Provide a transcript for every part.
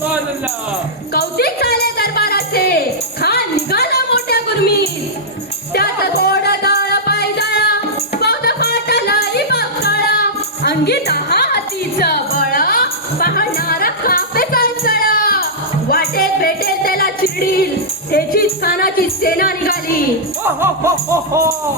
कौतिक झाले दरबाराचे, खान निघाला मोठ्या गुरमीत. त्यात गोड दळ पायदळा, पद फाटलाई बक्कळा. अंगी दहा हातीचं बळ, पाहणार कापे चंचळ. वाटेत भेटेल त्याला चिडील, त्याचीच खानाची सेना निघाली.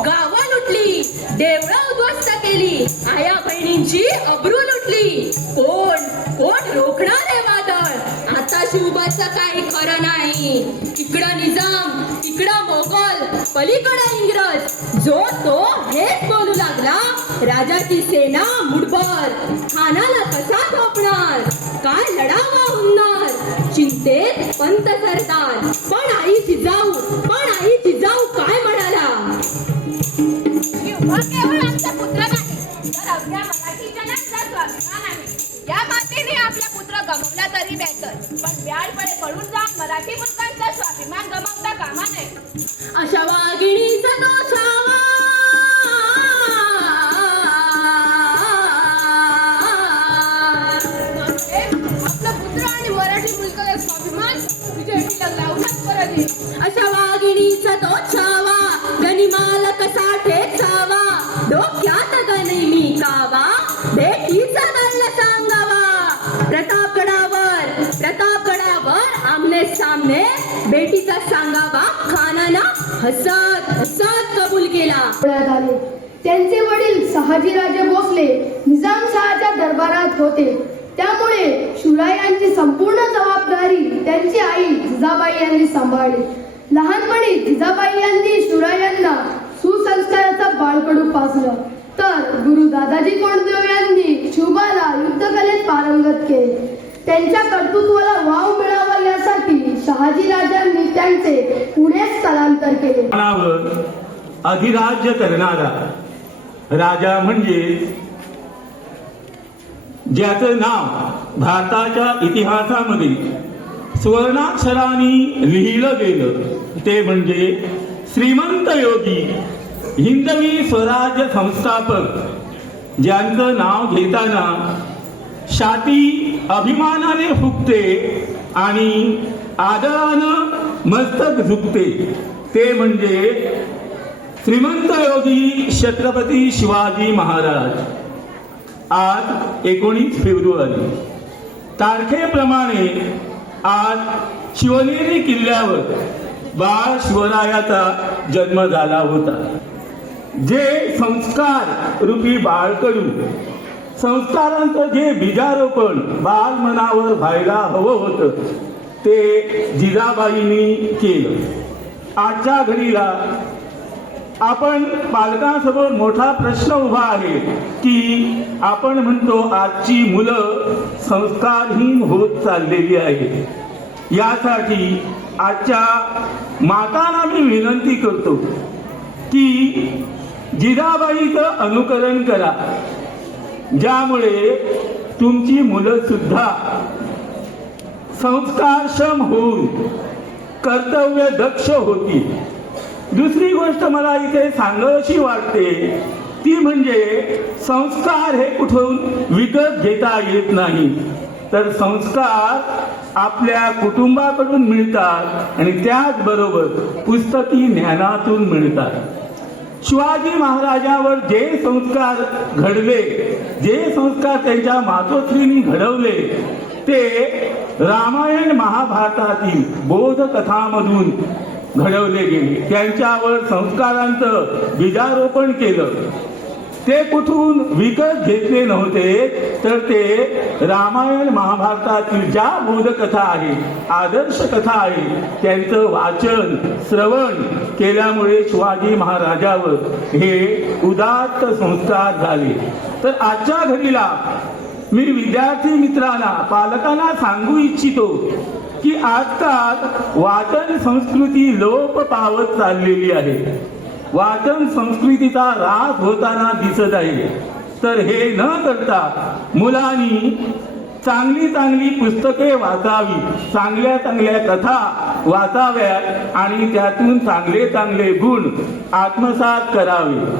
गावं लुटली, देवळं उद्ध्वस्त केली, आया बहिणींची अब्रू लुटली. कोण कोण रोखणार आहे वादळ? आता शिवबाचं काही खरं नाही. इकडं निजाम, इकडं मोगल, पलीकडं इंग्रज. जो तो हेच बोलू लागला, राजाची सेना मुठभर. खानाला कसा थोपणार, काय लढावा हुंदर. चिंतेत पंत सरदार, पण आई जिजाऊ काय म्हणाला? शिवबा केवळ आमचा पुत्र नाही, तर अवघ्या मराठी जनाचा स्वाभिमान आहे. या मातेने आपला पुत्र गमावला तरी बेहतर, पण व्याळपणे पळून जाऊन मराठी मुलकांचा स्वाभिमान गमावता कामा नये. अशा वाघिणीचा तो छावा, आपला पुत्र आणि मराठी मुलकाचा स्वाभिमान विजयीला लावूनच परत येईल. अशा वाघिणीचा तो छावा, गनिमाल कसा ठेचावा. डोक्यात गनिमी कावा, बेटीचा दल्ल सांगावा. प्रतापगडावर आमने सामने बेटीचा सांगावा. खानानं हसत हसत कबूल केला. झाले. त्यांचे वडील शहाजीराजे भोसले निजामशहाच्या दरबारात होते. त्यामुळे शिवरायांची संपूर्ण जबाबदारी त्यांची आई जिजाबाई यांनी सांभाळली. लहानपणी जिजाबाई यांनी शिवरायांना सुसंस्काराचं बाळकडू पाजलं, तर गुरु दादाजी कोंडदेव यांनी शिवबाला युद्धकलेत पारंगत केले. त्यांच्या कर्तृत्वाला वाव मिळावा यासाठी शहाजीराजांनी त्यांचे पुणे स्थलांतर केले. अधिराज्य करणारा राजा म्हणजे ज्याचं नाव भारताच्या इतिहासामध्ये सुवर्णाक्षरांनी लिहिलं गेलं, ते म्हणजे श्रीमंत योगी हिंदवी स्वराज्य संस्थापक, ज्यांचं नाव घेताना छाती अभिमानाने फुगते आणि आदरानं मस्तक झुकते, ते म्हणजे श्रीमंत योगी छत्रपती शिवाजी महाराज. आज 19 फेब्रुवारी तारखेप्रमाणे आज शिवनेरी किल्ल्यावर बाळ शिवरायाचा जन्म झाला होता. जे संस्कार रूपी बाळकडू, संस्कारांचं जे बीजारोपण बाळ मनावर व्हायला हवं होतं, ते जिजाबाईंनी केलं. आजच्या घडीला आपण पालकांसमोर मोठा प्रश्न उभा आहे की आपण म्हणतो आजची मुलं संस्कारहीन होत चाललेली आहे. यासाठी आजच्या मातांना मी विनंती करतो की जिजाबाईचं अनुकरण करा, ज्यामुळे तुमची मुलं सुद्धा संस्कारक्षम होऊन कर्तव्य दक्ष होती. दुसरी गोष्ट मला इथे सांगावीशी वाटते, ती म्हणजे संस्कार हे कुठून विकत घेता येत नाही, तर संस्कार आपल्या कुटुंबाकडून मिळतात आणि त्याचबरोबर पुस्तकी ज्ञानातून मिळतात. शिवाजी महाराजांवर जे संस्कार घडले, जे संस्कार त्यांच्या मातोश्रींनी घडवले, ते रामायण महाभारतातील बोधकथामधून घडवले गेले. त्यांच्यावर संस्कारांचं बीजारोपण केलं. ते कुठून विकत घेतले नव्हते, तर ते रामायण महाभारतातील ज्या बोधकथा आहे, आदर्श कथा आहे, त्यांचं वाचन श्रवण केल्यामुळे शिवाजी महाराजावर हे उदात्त संस्कार झाले. तर आजच्या घडीला मी विद्यार्थी मित्रांना, पालकांना सांगू इच्छितो की आजकाल वाचन संस्कृती लोप पावत चाललेली आहे. वाचन संस्कृतीचा ऱ्हास होताना दिसत आहे. तर हे न करता मुलांनी चांगली चांगली पुस्तके वाचावी, चांगल्या चांगल्या कथा वाचाव्यात आणि त्यातून चांगले चांगले गुण आत्मसात करावे.